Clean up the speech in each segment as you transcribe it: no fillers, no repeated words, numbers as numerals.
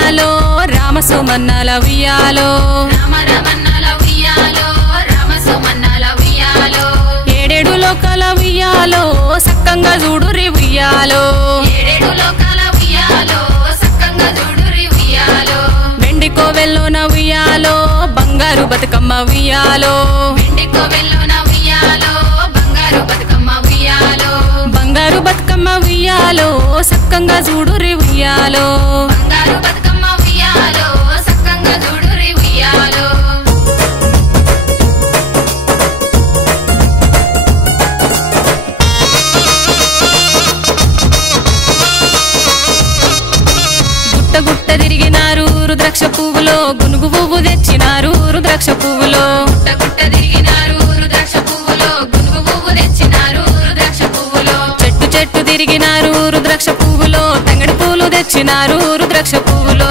ఉయ్యాలో రామసుమన్నాల ఉయ్యాలో ఏడేడు లోకాల ఉయ్యాలో సక్కంగా చూడురి ఉయ్యాలో వెండి కోవెల్లోన ఉయ్యాలో బంగారు బతుకమ్మ ఉయ్యాలో బంగారు బతుకమ్మ ఉయ్యాలో సక్కంగా చూడురి ఉయ్యాలో గుట్ట తిరిగినారు రుద్రాక్ష పువ్వులో గునుగు పువ్వు తెచ్చినారు రుద్రాక్ష పువ్వులో చెట్టు చెట్టు తిరిగినారు రుద్రాక్ష పువ్వులో తంగడి పూలు తెచ్చినారు రుద్రాక్ష పువ్వులో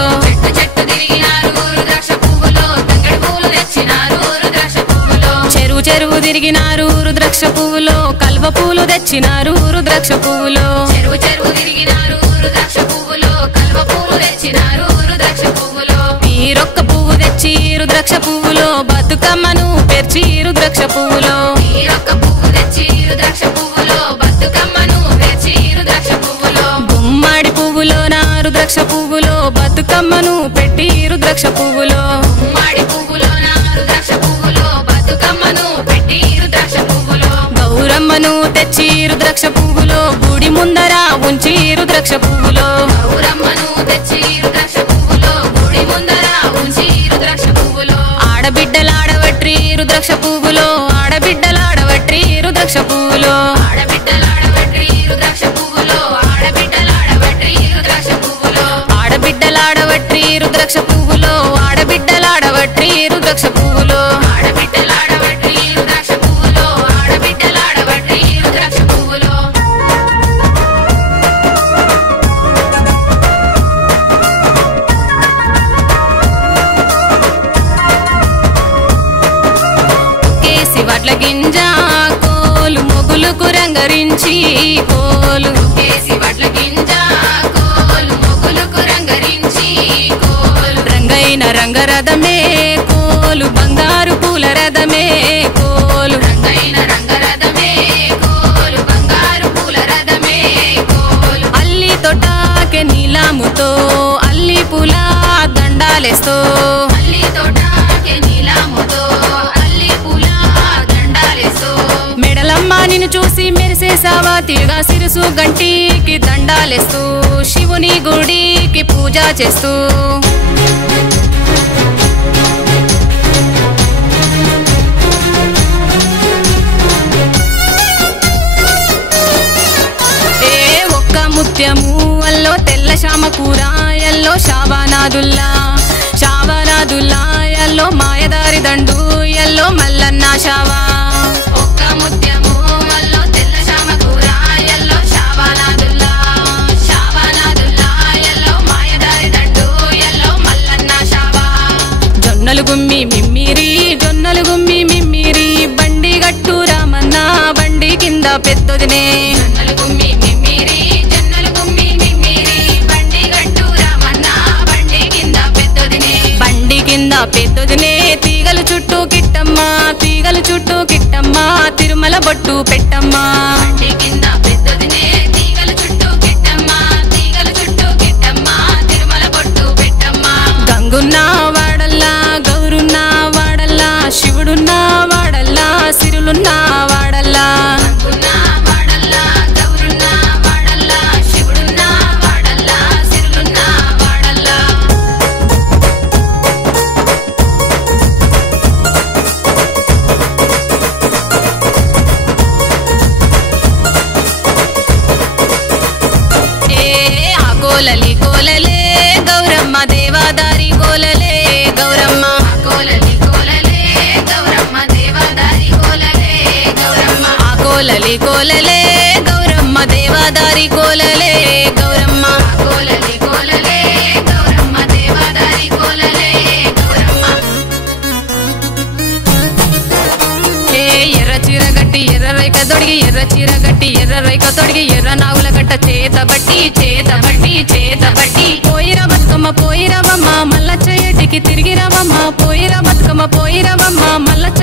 చెరువు చెరువు తిరిగినారు రుద్రాక్ష పువ్వులో కల్వ పూలు తెచ్చినారు రుద్రాక్ష పువ్వులో ఈరొక్క పువ్వు తెచ్చి రుద్రాక్ష పువ్వులో బతుకమ్మను పేర్చి రుద్రాక్ష పువ్వులో గుమ్మడి పువ్వులో నా రుద్రాక్ష పువ్వులో బతుకమ్మను పెట్టి రుద్రాక్ష పువ్వులో గౌరమ్మను తెచ్చి రుద్రాక్ష పువ్వులో గుడి ముందర ఉంచి రుద్రాక్ష పువ్వులో ఆడబిడ్డలాడవట్రి రుద్రాక్ష పువ్వులో ఆడబిడ్డలాడవట్రి రుద్రాక్ష పువ్వులో ఆడబిడ్డలాడవట్రి రుద్రాక్ష పువ్వులో ఆడబిడ్డలాడవట్రి రుద్రాక్ష పువ్వులో వడ్ల గింజ కోలు మొగులుకు రంగరించి కోలు రంగైన రంగరథమే కోలు బంగారు పూల రథమే కోలు అల్లి తోటాకే నీలాముతో అల్లి పూల దండాలేస్తో మెడలమ్మ నిన్ను చూసి మెరిసేసావా తిరుగా సిరుసు గంటికి దండాలేస్తూ శివుని గుడికి పూజ చేస్తూ ఒక్క ముత్యము అల్లో తెల్ల శామ కూర ఎల్లో శావానాదుల్లా ఎల్లో మాయదారి దండు ఎల్లో మల్లన్న శావా జొన్నలు గుమ్మి మిమ్మిరి బండి గట్టు రామన్న బండి కింద పెద్దదినే బండి కింద పెద్దదినే తీగలు చుట్టూ కిట్టమ్మ తిరుమల బొట్టు పెట్టమ్మ గంగున్నా వాడల్లా గౌరున్నా వాడల్లా శివుడున్నా వాడల్లా సిరులున్నా వాడల్లా కోలలే గౌరమ్మ దేవాదారి కోలలే గౌరమ్మ కోలలి కోలలే గౌరమ్మ దేవాదారి కోలలే గౌరమ్మ ఎర్ర చీర గట్టి ఎర్ర రైక తొడిగి ఎర్ర నాగుల గట్ట చేత బట్టి పోయిర బతుకమ్మ బతుకమ్మ పోయిరవమ్మ మల్లచ్చ ఏటికి తిరిగిరవమ్మ పోయిర బతుకమ్మ పోయిరవమ్మ మల్లచ్చ